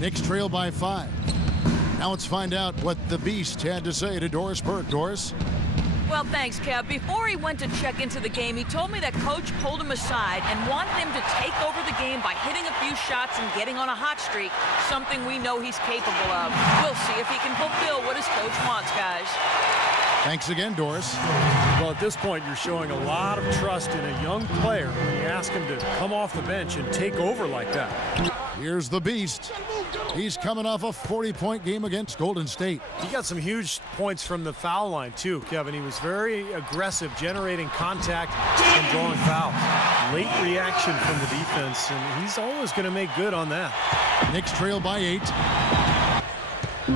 Knicks trail by 5. Now let's find out what the Beast had to say to Doris Burke. Doris? Well, thanks, Kev. Before he went to check into the game, he told me that Coach pulled him aside and wanted him to take over the game by hitting a few shots and getting on a hot streak, something we know he's capable of. We'll see if he can fulfill what his coach wants, guys. Thanks again, Doris. Well, at this point, you're showing a lot of trust in a young player when you ask him to come off the bench and take over like that. Here's the Beast. He's coming off a 40-point game against Golden State. He got some huge points from the foul line, too, Kevin. He was very aggressive, generating contact and drawing fouls. Late reaction from the defense, and he's always going to make good on that. Knicks trail by 8.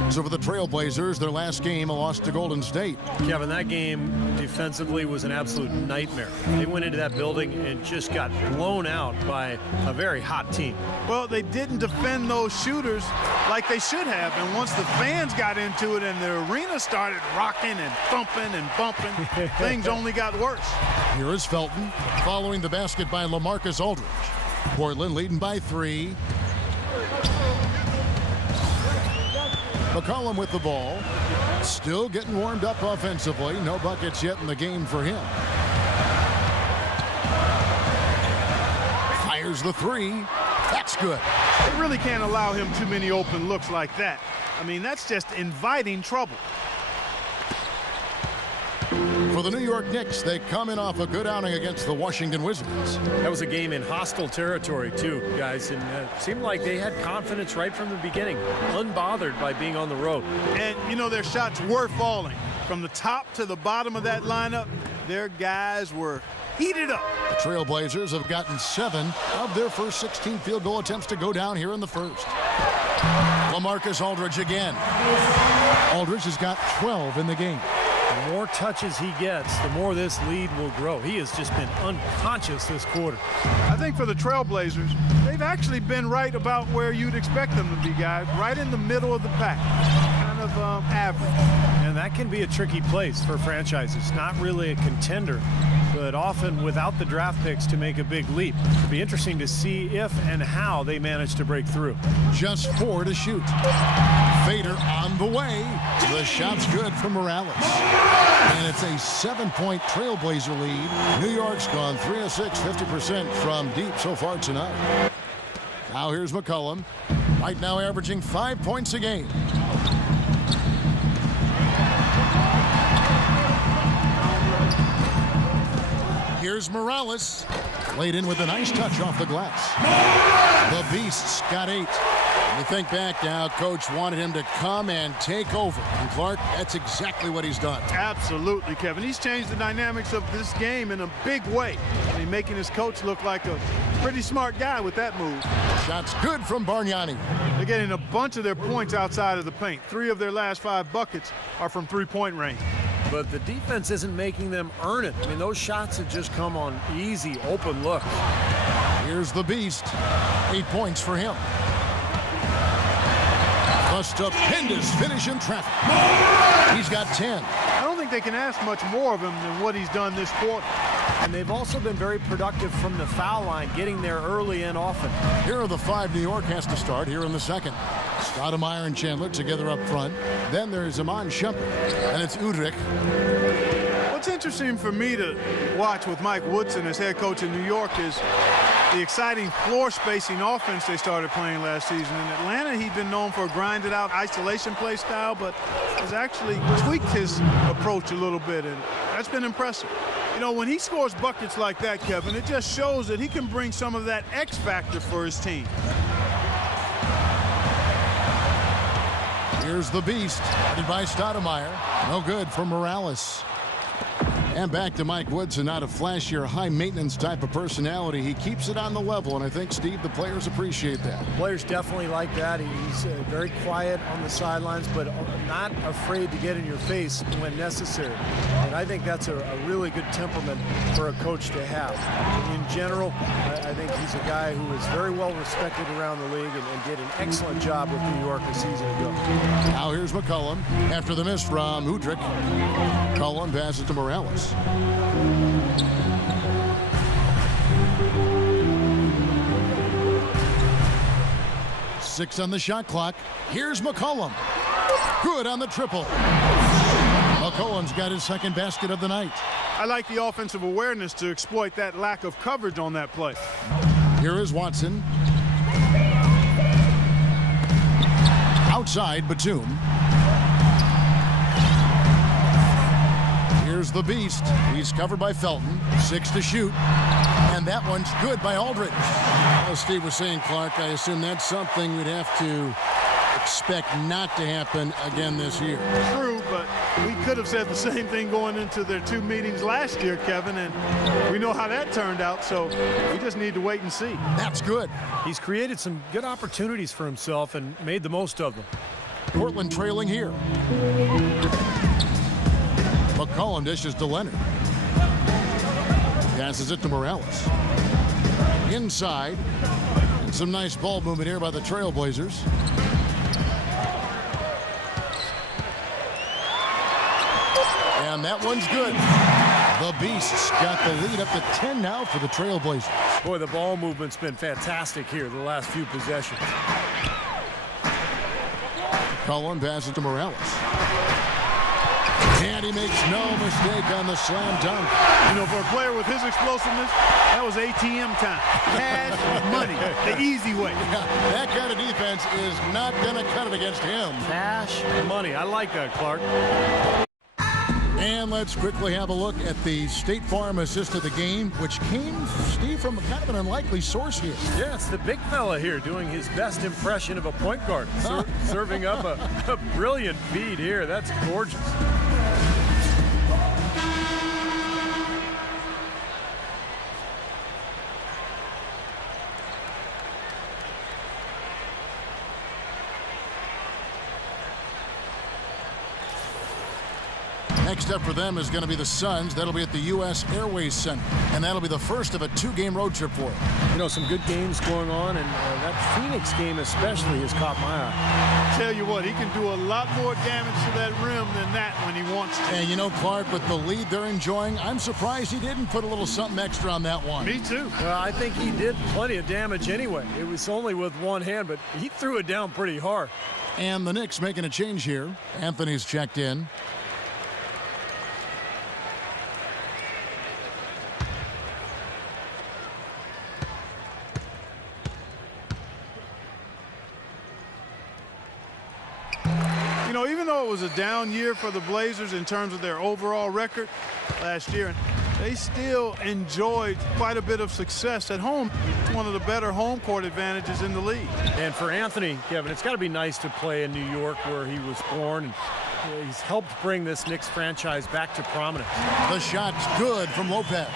So for the Trailblazers, their last game, a loss to Golden State. Kevin, that game defensively was an absolute nightmare. They went into that building and just got blown out by a very hot team. Well, they didn't defend those shooters like they should have, and once the fans got into it and the arena started rocking and thumping and bumping, things only got worse. Here is Felton following the basket by LaMarcus Aldridge. Portland leading by 3. McCollum with the ball. Still getting warmed up offensively. No buckets yet in the game for him. Fires the 3. That's good. They really can't allow him too many open looks like that. I mean, that's just inviting trouble. For the New York Knicks, they come in off a good outing against the Washington Wizards. That was a game in hostile territory, too, guys, and it seemed like they had confidence right from the beginning, unbothered by being on the road. And, you know, their shots were falling. From the top to the bottom of that lineup, their guys were heated up. The Trailblazers have gotten 7 of their first 16 field goal attempts to go down here in the first. LaMarcus Aldridge again. Aldridge has got 12 in the game. The more touches he gets, the more this lead will grow. He has just been unconscious this quarter. I think for the Trailblazers, they've actually been right about where you'd expect them to be, guys. Right in the middle of the pack. Kind of average. And that can be a tricky place for franchises. Not really a contender, but often without the draft picks to make a big leap. It'll be interesting to see if and how they manage to break through. Just 4 to shoot. Fader on the way. The shot's good for Morales. And it's a 7-point Trailblazer lead. New York's gone 3 of 6, 50% from deep so far tonight. Now here's McCollum. Right now averaging 5 points a game. Here's Morales. Laid in with a nice touch off the glass. The Beast's got 8. You think back now, Coach wanted him to come and take over. And Clark, that's exactly what he's done. Absolutely, Kevin. He's changed the dynamics of this game in a big way. I mean, making his coach look like a pretty smart guy with that move. Shot's good from Bargnani. They're getting a bunch of their points outside of the paint. 3 of their last 5 buckets are from three-point range. But the defense isn't making them earn it. I mean, those shots have just come on easy, open looks. Here's the Beast. 8 points for him. A stupendous finish in traffic. He's got 10. I don't think they can ask much more of him than what he's done this quarter. And they've also been very productive from the foul line, getting there early and often. Here are the 5 New York has to start here in the second. Stoudemire and Chandler together up front. Then there's Iman Shumpert, and it's Udrich. What's interesting for me to watch with Mike Woodson as head coach in New York is the exciting floor spacing offense they started playing last season. In Atlanta, he'd been known for a grinded out isolation play style, but has actually tweaked his approach a little bit, and that's been impressive. You know, when he scores buckets like that, Kevin, it just shows that he can bring some of that X factor for his team. Here's the Beast, headed by Stoudemire. No good for Morales. And back to Mike Woodson, not a flashier, high-maintenance type of personality. He keeps it on the level, and I think, Steve, the players appreciate that. Players definitely like that. He's very quiet on the sidelines, but not afraid to get in your face when necessary. And I think that's a really good temperament for a coach to have. In general, I think he's a guy who is very well respected around the league and did an excellent job with New York a season ago. Now here's McCollum after the miss from Udrich. McCollum passes to Morales. 6 6 on the shot clock. Here's McCollum. Good on the triple. McCollum's got his second basket of the night. I like the offensive awareness to exploit that lack of coverage on that play. Here is Watson. Outside, Batum. Here's the Beast. He's covered by Felton. 6 to shoot. And that one's good by Aldridge. As Steve was saying, Clark, I assume that's something we'd have to expect not to happen again this year. True, but we could have said the same thing going into their 2 meetings last year, Kevin, and we know how that turned out, so we just need to wait and see. That's good. He's created some good opportunities for himself and made the most of them. Portland trailing here. McCollum dishes to Leonard. Passes it to Morales. Inside. And some nice ball movement here by the Trailblazers. And that one's good. The Beasts got the lead up to 10 now for the Trailblazers. Boy, the ball movement's been fantastic here the last few possessions. Cullen passes to Morales. And he makes no mistake on the slam dunk. You know, for a player with his explosiveness, that was ATM time. Cash money, the easy way. Yeah, that kind of defense is not going to cut it against him. Cash money. I like that, Clark. And let's quickly have a look at the State Farm assist of the game, which came, Steve, from kind of an unlikely source here. Yes, the big fella here doing his best impression of a point guard. Serving up a brilliant feed here. That's gorgeous. Next up for them is going to be the Suns. That'll be at the U.S. Airways Center, and that'll be the first of a 2-game road trip for them. You know, some good games going on, and that Phoenix game especially has caught my eye. Tell you what, he can do a lot more damage to that rim than that when he wants to. And you know, Clark, with the lead they're enjoying, I'm surprised he didn't put a little something extra on that one. Me too. Well, I think he did plenty of damage anyway. It was only with one hand, but he threw it down pretty hard. And the Knicks making a change here. Anthony's checked in. You know, even though it was a down year for the Blazers in terms of their overall record last year, they still enjoyed quite a bit of success at home. One of the better home court advantages in the league. And for Anthony, Kevin, it's got to be nice to play in New York where he was born. And he's helped bring this Knicks franchise back to prominence. The shot's good from Lopez.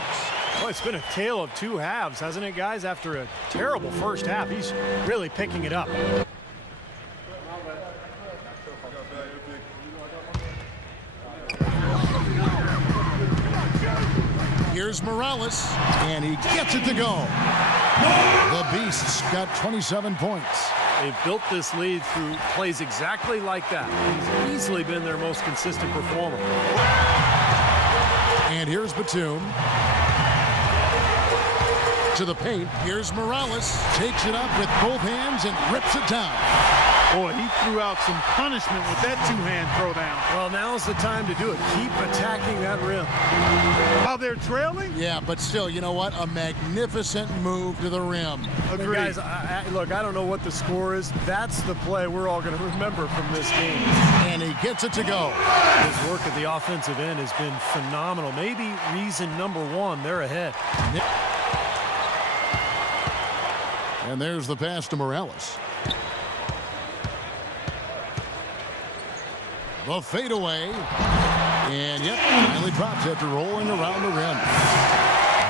Well, it's been a tale of 2 halves, hasn't it, guys? After a terrible first half, he's really picking it up. Here's Morales, and he gets it to go. The Beasts got 27 points. They've built this lead through plays exactly like that. He's easily been their most consistent performer. And here's Batum. To the paint. Here's Morales. Takes it up with both hands and rips it down. Boy, he threw out some punishment with that 2-hand throwdown. Well, now's the time to do it. Keep attacking that rim. While they're trailing? Yeah, but still, you know what? A magnificent move to the rim. Agreed. Guys, look, I don't know what the score is. That's the play we're all going to remember from this game. And he gets it to go. His work at the offensive end has been phenomenal. Maybe reason number 1, they're ahead. And there's the pass to Morales. The fadeaway. And yep, finally drops after rolling around the rim.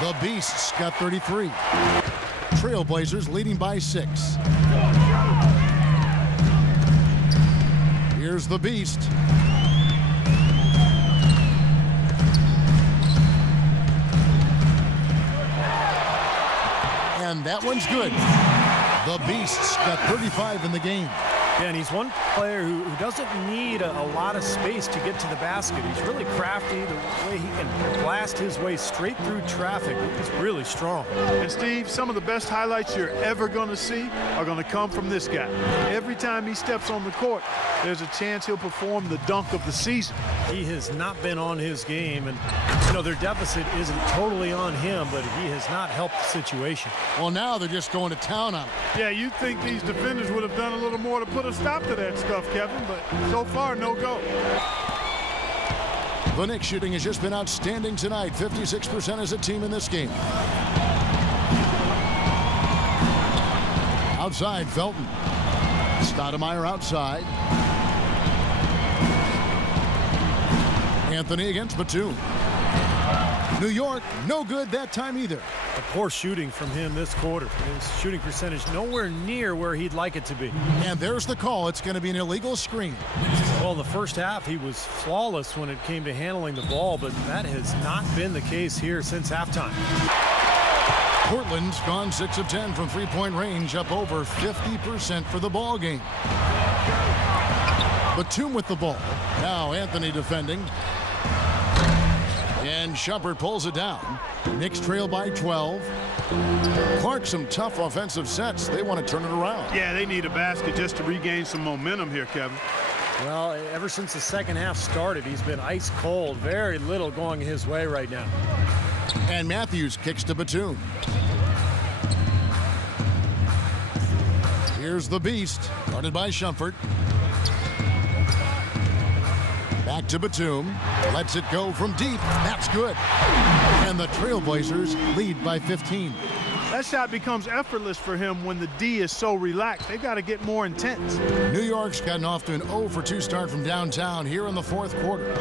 The Beasts got 33. Trailblazers leading by 6. Here's the Beast. And that one's good. The Beasts got 35 in the game. Yeah, and he's one player who doesn't need a lot of space to get to the basket. He's really crafty. The way he can blast his way straight through traffic is really strong. And Steve, some of the best highlights you're ever going to see are going to come from this guy. Every time he steps on the court, there's a chance he'll perform the dunk of the season. He has not been on his game, and their deficit isn't totally on him, but he has not helped the situation. Well, now they're just going to town on him. Yeah, you'd think these defenders would have done a little more to put a stop to that stuff, Kevin, but so far, no go. The Knicks shooting has just been outstanding tonight. 56% as a team in this game. Outside, Felton. Stoudemire outside. Anthony against Batum. New York, no good that time either. A poor shooting from him this quarter. His shooting percentage nowhere near where he'd like it to be. And there's the call. It's going to be an illegal screen. Well, in the first half, he was flawless when it came to handling the ball, but that has not been the case here since halftime. Portland's gone 6 of 10 from three-point range, up over 50% for the ball game. Batum with the ball. Now Anthony defending. And Shumpert pulls it down. Knicks trail by 12. Clark, some tough offensive sets. They want to turn it around. Yeah, they need a basket just to regain some momentum here, Kevin. Well, ever since the second half started, he's been ice cold. Very little going his way right now. And Matthews kicks to Batum. Here's the beast, guarded by Shumpert. Back to Batum. Lets it go from deep. That's good. And the Trailblazers lead by 15. That shot becomes effortless for him when the D is so relaxed. They've got to get more intense. New York's gotten off to an 0 for 2 start from downtown here in the fourth quarter.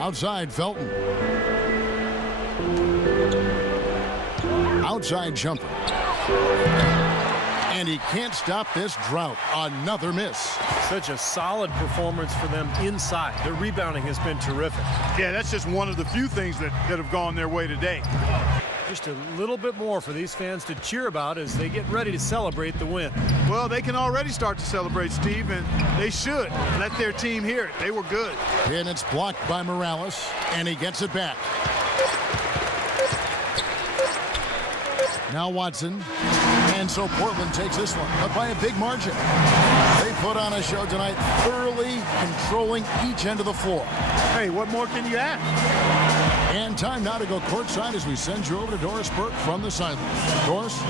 Outside, Felton. Outside, Shumpert. And he can't stop this drought. Another miss. Such a solid performance for them inside. Their rebounding has been terrific. Yeah, that's just one of the few things that have gone their way today. Just a little bit more for these fans to cheer about as they get ready to celebrate the win. Well, they can already start to celebrate, Steve, and they should let their team hear it. They were good. And it's blocked by Morales, and he gets it back. Now Watson. And so Portland takes this one, but by a big margin. They put on a show tonight, thoroughly controlling each end of the floor. Hey, what more can you ask? And time now to go courtside as we send you over to Doris Burke from the sideline. Doris?